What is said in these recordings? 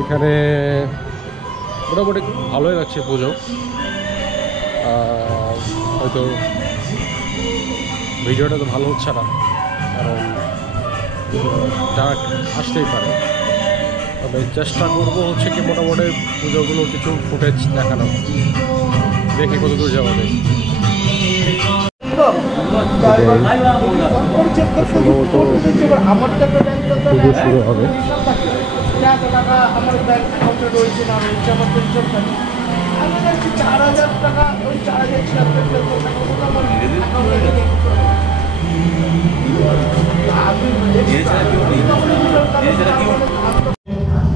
এখানে মোটামুটি ভালোই লাগছে পুজো। হয়তো ভিডিওটা তো ভালো হচ্ছে না, কারণ যারা আসতেই পারে, তবে চেষ্টা করবো হচ্ছে কি মোটামুটি পুজোগুলো কিছু ফুটেজ দেখানো, দেখে কত দূর যাওয়া যায়। সম্ভবত পুজো শুরু হবে।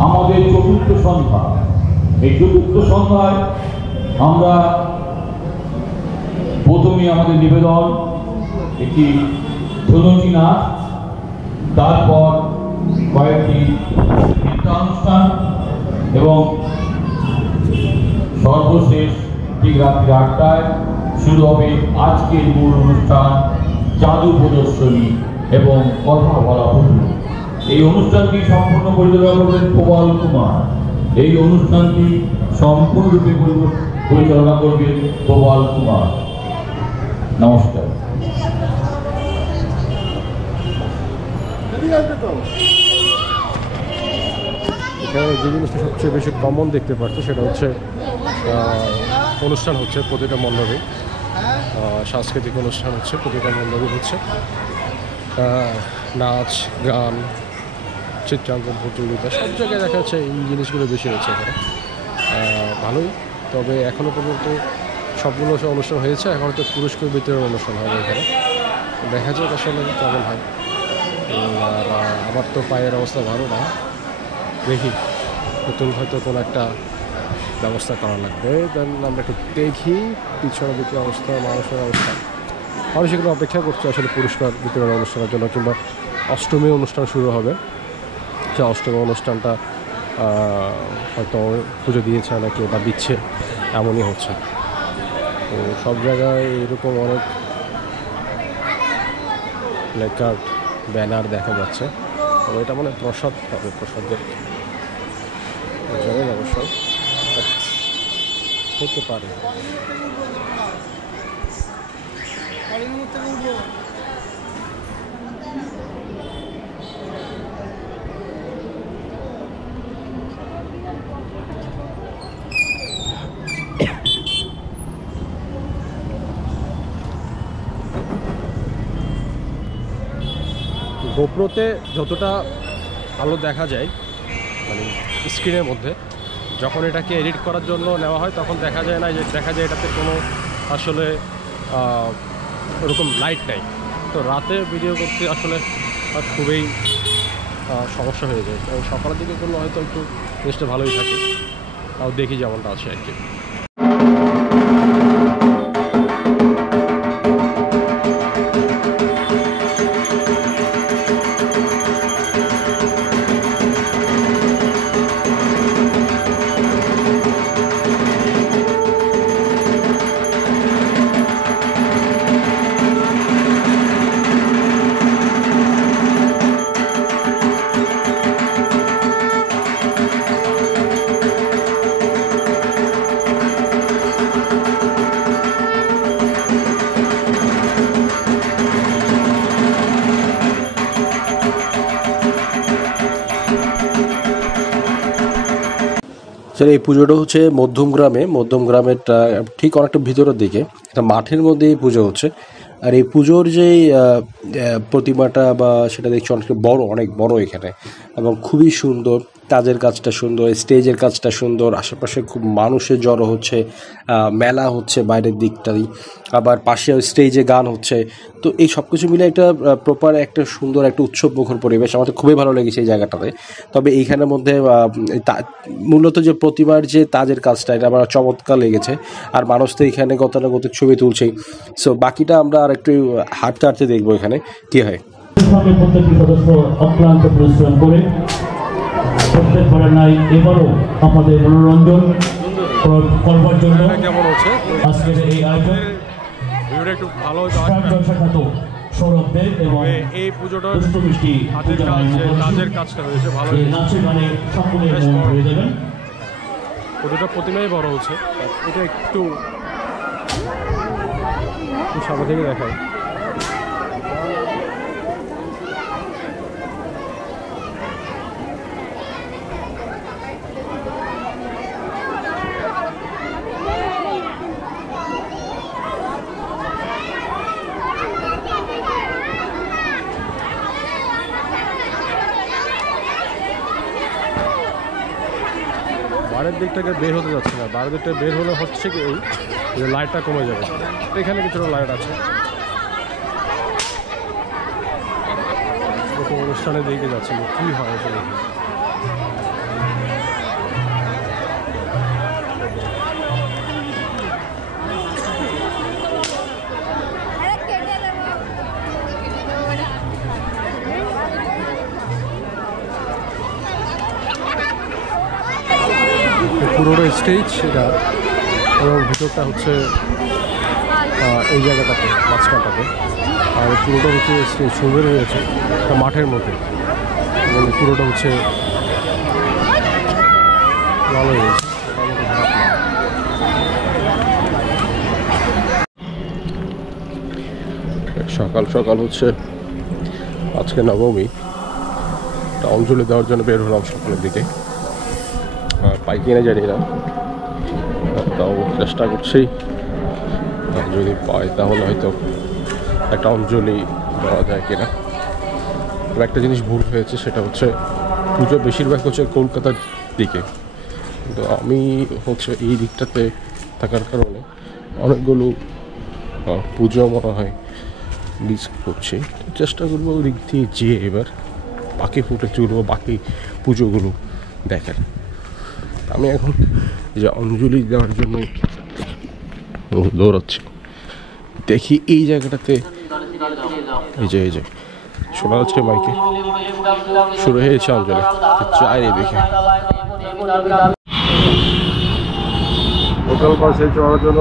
আমাদের চতুর্থ সন্ধ্যা, এই চতুর্থ সন্ধ্যায় আমরা প্রথমে আমাদের নিবেদন একটি ধনুচি নাচ, তারপর কয়েকটি নৃত্যানুষ্ঠান এবং সর্বশেষ ঠিক রাত্রি 8টায় শুরু হবে আজকের মূল অনুষ্ঠান, জাদু প্রদর্শনী এবং কথা বলা পুজো। এই অনুষ্ঠানটি সম্পূর্ণ পরিচালনা করবেন প্রবল কুমার। এই অনুষ্ঠানটি সম্পূর্ণরূপে পরিচালনা করবেন প্রবল কুমার। নমস্কার। এখানে যে জিনিসটা সবচেয়ে বেশি কমন দেখতে পাচ্ছি সেটা হচ্ছে অনুষ্ঠান হচ্ছে প্রতিটা মণ্ডপে, সাংস্কৃতিক অনুষ্ঠান হচ্ছে প্রতিটা মণ্ডপে হচ্ছে, নাচ গান চিত্রাঙ্কন প্রতিযোগিতা সব জায়গায় দেখা যাচ্ছে এই জিনিসগুলো বেশি হচ্ছে এখানে। ভালোই, তবে এখনও পর্যন্ত সবগুলো অনুষ্ঠান হয়েছে, এখন তো পুরস্কার বিতরণ অনুষ্ঠান হবে এখানে, দেখা যাক আসলে কেমন হয়। আর আমার তো পায়ের অবস্থা ভালো না, দেখি নতুন হয়তো কোনো একটা ব্যবস্থা করা লাগবে। দেন আমরা একটু দেখি পিছনের দিকে অবস্থা, মানুষের অবস্থা, মানুষ এগুলো অপেক্ষা করছে আসলে পুরস্কার বিতরণ অনুষ্ঠানের জন্য, কিংবা অষ্টমী অনুষ্ঠান শুরু হবে, সে অষ্টমী অনুষ্ঠানটা হয়তো পুজো দিয়েছে নাকি বা দিচ্ছে, এমনই হচ্ছে। তো সব জায়গায় এরকম অনেক প্ল্যাকার্ড ব্যানার দেখা যাচ্ছে, তবে এটা মানে প্রসাদ হবে, প্রসাদের জানেন অবশ্যই হতে পারে। গোপ্রোতে যতটা ভালো দেখা যায় মানে স্ক্রিনের মধ্যে, যখন এটাকে এডিট করার জন্য নেওয়া হয় তখন দেখা যায় না, যে দেখা যায় এটাতে কোনো আসলে ওরকম লাইট নেই। তো রাতে ভিডিও করতে আসলে খুবই সমস্যা হয়ে যায়। সকালের দিকে করলে হয়তো একটু জিনিসটা ভালোই থাকে, তাও দেখি যেমনটা আছে আর কি। স্যার এই পুজোটা হচ্ছে মধ্যমগ্রামের ঠিক অনেকটা ভিতরের দিকে একটা মাঠের মধ্যে এই পুজো হচ্ছে। আর এই পুজোর যে প্রতিমাটা বা সেটা দেখছি অনেক বড় এখানে, এবং খুবই সুন্দর, কাজের কাজটা সুন্দর, স্টেজের কাজটা সুন্দর, আশেপাশে খুব মানুষের জড়ো হচ্ছে, মেলা হচ্ছে বাইরের দিকটাই, আবার পাশে স্টেজে গান হচ্ছে। তো এই সব কিছু মিলে একটা প্রপার একটা সুন্দর একটা উৎসবমুখর পরিবেশ, আমাদের খুবই ভালো লেগেছে এই জায়গাটাতে। তবে এইখানের মধ্যে মূলত যে প্রতিমার যে তাজের কাজটা, এটা আমার চমৎকার লেগেছে। আর মানুষ তো এখানে গতানুগতিক ছবি তুলছেই। সো বাকিটা আমরা আর একটু হাঁটতে হাঁটতে দেখবো এখানে কি হয়। প্রত্যেকটি সদস্য অক্লান্ত পরিশ্রম করে প্রত্যেকবারের নাই এবারও আমাদের মনোরঞ্জন করবার জন্য আজকের এই আয়োজন একটু ভালো সৌরভ দেব এবং এই পুজোটার দুষ্টু মিষ্টি কাজের কাজটা হয়েছে ভালো। নাচে গানে সকলের মন ভরে দেবেন। পুজোটা প্রতিমাই বড় হচ্ছে, এটা একটু সামনে থেকে দেখায়। বাইরের দিক থেকে বের হতে যাচ্ছে না, বাইরের দিক থেকে বের হলে হচ্ছে কি এই যে লাইটটা কমে যাবে। এখানে কিছুটা লাইট আছে, অনুষ্ঠানের দিকে যাচ্ছে কি হয় আসলে। পুরোটা স্টেজ এটা, এবং ভিতরটা হচ্ছে এই জায়গাটাতে মাঝখানটাতে, আর পুরোটা হচ্ছে স্টেজ সুন্দর হয়েছে মাঠের মধ্যে, এবং পুরোটা হচ্ছে ভালো হয়েছে। সকাল সকাল হচ্ছে আজকে নবমী, অঞ্জলি দেওয়ার জন্য বের হলাম সকালের দিকে। পাই কিনে জানি না, তাও চেষ্টা করছি, যদি পাই তাহলে হয়তো একটা অঞ্জলি দেওয়া যায় কিনা। তবে একটা জিনিস ভুল হয়েছে, সেটা হচ্ছে পুজো বেশিরভাগ হচ্ছে কলকাতার দিকে, কিন্তু আমি হচ্ছে এই দিকটাতে থাকার কারণে অনেকগুলো পুজো মনে হয় মিস করছি। চেষ্টা করবো ওই দিক দিয়ে যেয়ে এবার বাকি ফুটেজগুলো, বাকি পুজোগুলো দেখার। আমি এখন যে অঞ্জলি দেওয়ার জন্য দৌড়াচ্ছি, দেখি এই জায়গাটাতে এই যে শোনা যাচ্ছে মাইকে শুরু হয়েছে অঞ্জলি, চাই দেখে। লোকাল বাসে চড়ার জন্য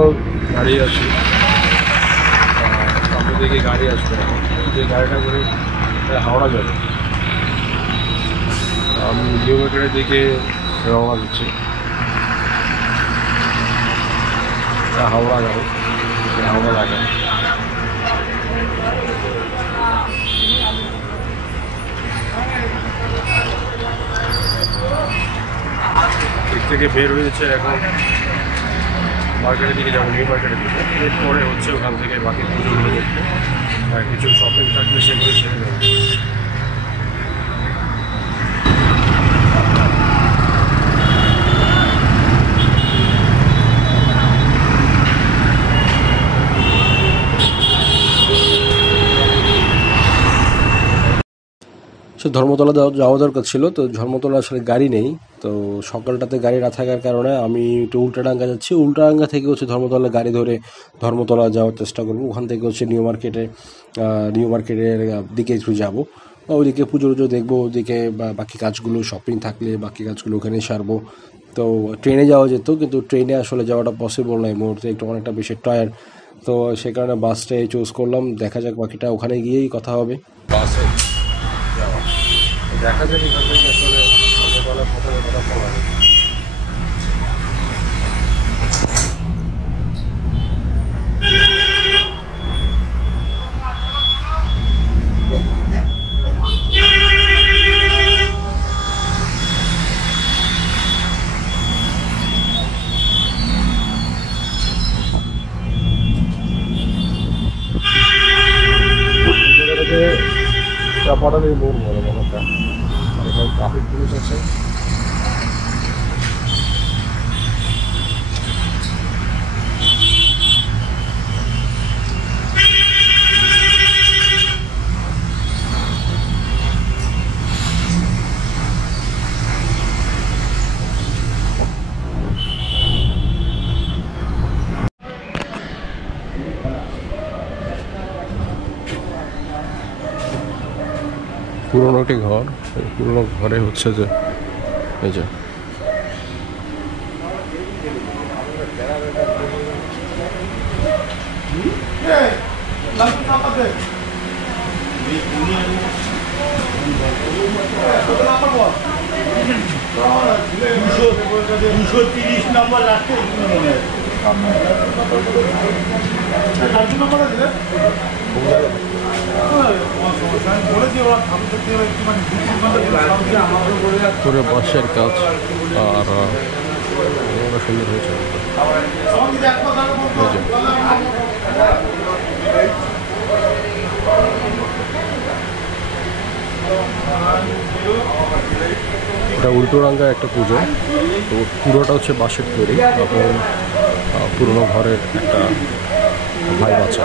দাঁড়িয়ে আছি, সামনে দিকে গাড়ি আসবে, যে গাড়িটা করে হাওড়া যাবে। আমি নিউ মার্কেটের দিকে রওনা দিচ্ছি, হাওড়া যাবে, হাওড়া লাগে। দিক থেকে বের হয়েছে, এখন মার্কেটের দিকে যাবো, নিউ মার্কেটের দিকে। এরপরে হচ্ছে ওখান থেকে বাকি পুজোগুলো দেখবো, আর কিছু শপিং থাকলে সেগুলো সেরে দেবো। সে ধর্মতলা যাওয়া দরকার ছিল, তো ধর্মতলা আসলে গাড়ি নেই, তো সকালটাতে গাড়ি না থাকার কারণে আমি একটু উল্টাডাঙ্গা যাচ্ছি। উল্টাডাঙ্গা থেকে হচ্ছে ধর্মতলা গাড়ি ধরে ধর্মতলা যাওয়ার চেষ্টা করবো। ওখান থেকে হচ্ছে নিউ মার্কেটের দিকে একটু যাবো, ওইদিকে পুজো টুজো দেখবো, ওইদিকে বাকি কাজগুলো শপিং থাকলে বাকি কাজগুলো ওখানেই সারবো। তো ট্রেনে যাওয়া যেত, কিন্তু ট্রেনে আসলে যাওয়াটা পসিবল নয়, মুহূর্তে একটু অনেকটা বেশি টায়ার্ড, তো সে কারণে বাসটাই চুজ করলাম। দেখা যাক, বাকিটা ওখানে গিয়েই কথা হবে। বাসে দেখা যায় এখান থেকে আসলে সকালবেলা প্রথমে কথা বলা যায়। চাপাটারই মোড় বলে মনটা, এখানে ট্রাফিক পুলিশ আছে। পুরোনো একটি ঘর, এই পুরোনো ঘরে হচ্ছে যে এই যে নম্বর লাস্টে বলেছি ওরা করে বাঁশের কাজ আর সুন্দর হয়েছে। এই যে। এটা উল্টোডাঙ্গা একটা পুজো, তো পুরোটা হচ্ছে বাঁশের তৈরি এবং পুরোনো ঘরের একটা ভাই বাচ্চা।